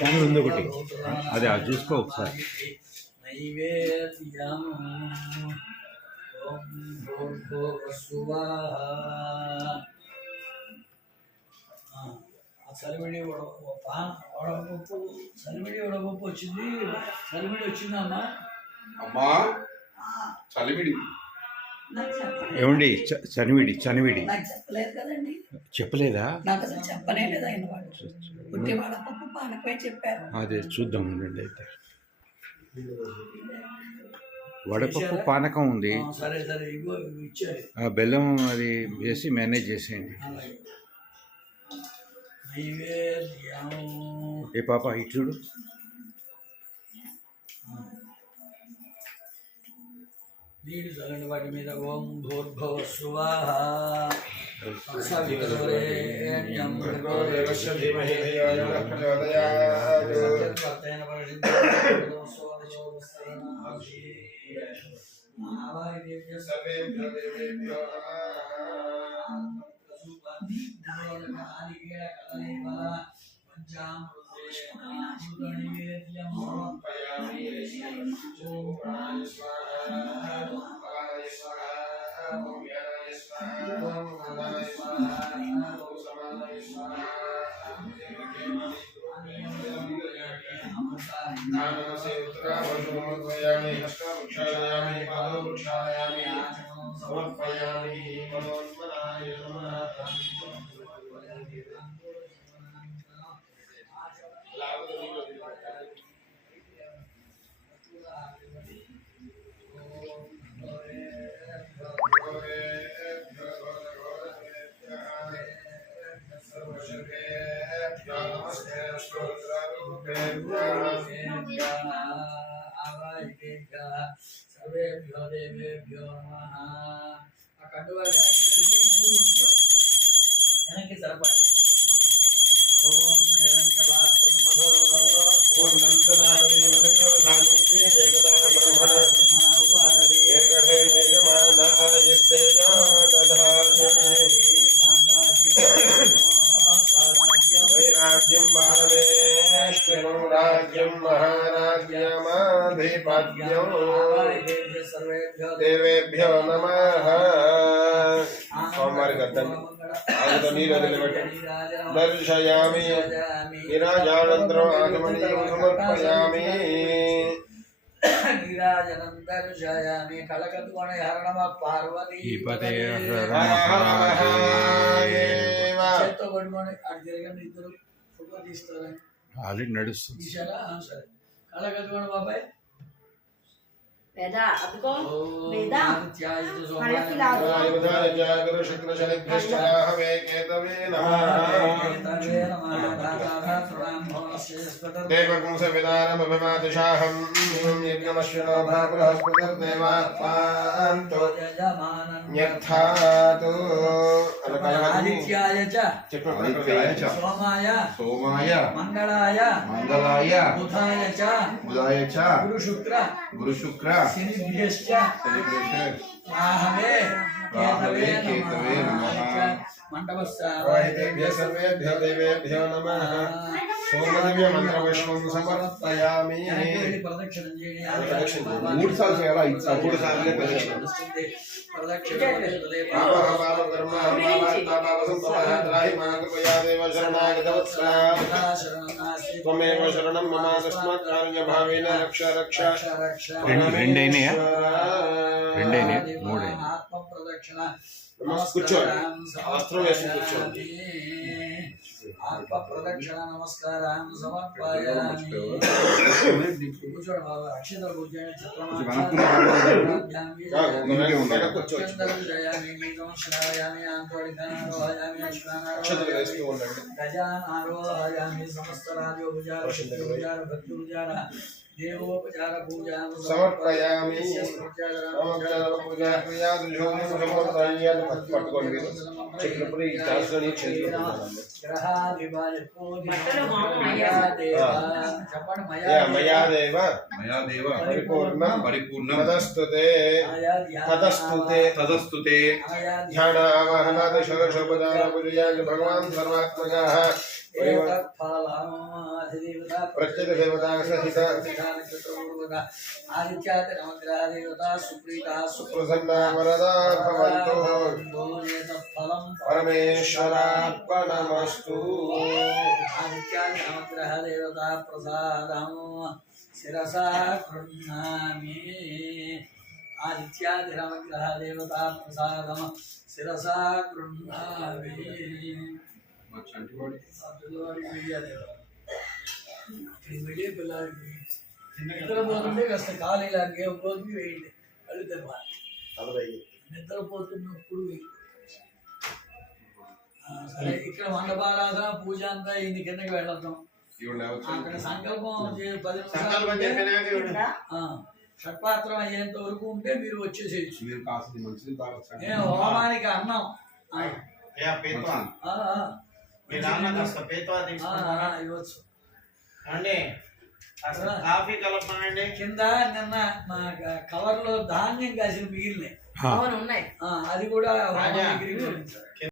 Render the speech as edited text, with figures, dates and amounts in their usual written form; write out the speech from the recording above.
Channel ఉంది ఒకటి, అది చూసుకో ఒకసారి. నైవేద్యం చలిమిడి వడపప్పు, చలిమిడి వడపప్పు వచ్చింది. చలిమిడి వచ్చిందమ్మా. అమ్మా చలిమిడి ఏమండి? చనివిడి చెప్పలేదు కదండి. చెప్పలేదా? నాకు అసలు చెప్పనే లేదు ఆయన వాడు. పుట్టి వడపప్పు పానకమే చెప్పారు. అదే చూద్దాం ఉండండి. అయితే వడపప్పు పానకం ఉంది, సరే సరే ఇచ్చారు. బెల్లం అది వేసి మేనేజ్ చేసేయండి. ఏ పాప ఇటు చూడు. నీడు చల్లని వాటి మీద ఓం భూర్భువ స్వాహ సవితుర్వరేణ్యం భర్గో ధీమహి ధియో యో నః ప్రచోదయాత్. సర్వేభ్యో దేవేభ్యో సర్వేభ్యో దేవేభ్యో నమః. ఆ కండువా వెనక్కి సరిపడ. ఓం హిరణ్యవాసమధో పూర్ణంతదాని మనోధాని ఏకదా బ్రహ్మణ ఉపహరి ఏకదే యజమానాయస్తేజా దధాతి వైరాజ్యం భారతేష్ఠిరం రాజ్యం మహారాజ్యమాధిపత్యం. దేవేభ్యో నమః. సోమవారి గద్దండి ఆగుతో నీరు వదిలిపెట్టి దర్శయామి. నీరాజానంతరం ఆగమనీయం సమర్పయామి. నీరాజనం దర్శయామి. కలకత్తుకోణ హరణమ పార్వతీ చేత్తో పట్టుకొని అటు తిరగండి. ఇద్దరు ఫోటో తీస్తారా? ఆల్రెడీ నడుస్తుంది. తీసారా? సరే. కలకత్తుకోండి బాబాయ్. వేదా అదిగో వేదా దేవగుంస విదారమభిమాతిషాహం యజ్ఞమశ్వినో బృహస్పతిర్దేవాత్మాంతో యథాతు. ఆదిత్యాయ చ సోమాయ మంగళాయ బుధాయ చ గురుశుక్ర శనిభ్యశ్చ రాహవే కేతవే నమః. మండపస్థానేభ్యో సర్వేభ్యో దేవేభ్యో నమః. సోమదివ్య మంత్రపుష్పం సమర్పయామి. ప్రదక్షిణం చేయండి. 3 సార్లు చేయాలా? 3 సార్లు ప్రదక్షిణ. త్వమేవ శరణం మమ తస్మాత్ కారుణ్యభావేన రక్ష రక్ష. రెండైనాయా? మూడైనా. ఆత్మ ప్రదక్షిణ. కూర్చోండి. వస్త్రం వేసి కూర్చోండి. ఆత్మ ప్రదక్షిణ నమస్కారం సమర్పయామి. కూర్చోండి బాబా. అక్షతలు కూర్చోండి. గజానారోహయామి. సమస్త రాజోపచార శక్తిోపచార భక్తిోపచార దేవోపచార పూజా సమర్పయామి. పూజా క్రియా పట్టుకోండి. చెప్పినప్పుడు ఈ దాసుని చేతిలో మయాదేవ పరిపూర్ణం తదస్తుతే ధ్యాన ఆవాహనాది షోడశోపచార పూజయాగి భగవాన్ సర్వాత్మకః ప్రత్యేక దేవతా సహిత ఆదిత్యాది నవగ్రహ దేవత సుప్రీత సుప్రసన్నా వరదా భవంతు ఫలం పరమేశ్వరార్పణమస్తు. ఆదిత్యాది నవగ్రహ దేవత ప్రసాదం శిరసా గృహ్ణామి. ఆదిత్యాది నవగ్రహ దేవత ప్రసాదం శిరసా గృహ్ణామి. పిల్లలకి నిద్రపోతుంటే కాస్త ఖాళీలా గేమ్ పోతుంది వేయండి కళ్ళు తెరవాలి. నిద్రపోతున్నప్పుడు సరే ఇక్కడ మండపారాధన పూజ అంతా ఇంటి కిందకి వెళ్ళటం అక్కడ సంకల్పం 10 నిమిషాలు షట్పాత్రం అయ్యేంత వరకు ఉంటే మీరు వచ్చేసేయచ్చు. హోమానికి అన్నం ఇవ్వచ్చు అండి. కాఫీ కలపండి. కింద నిన్న మా కవర్లో ధాన్యం కాసిన మిగిలినాయి ఉన్నాయి. అది కూడా హోమానికి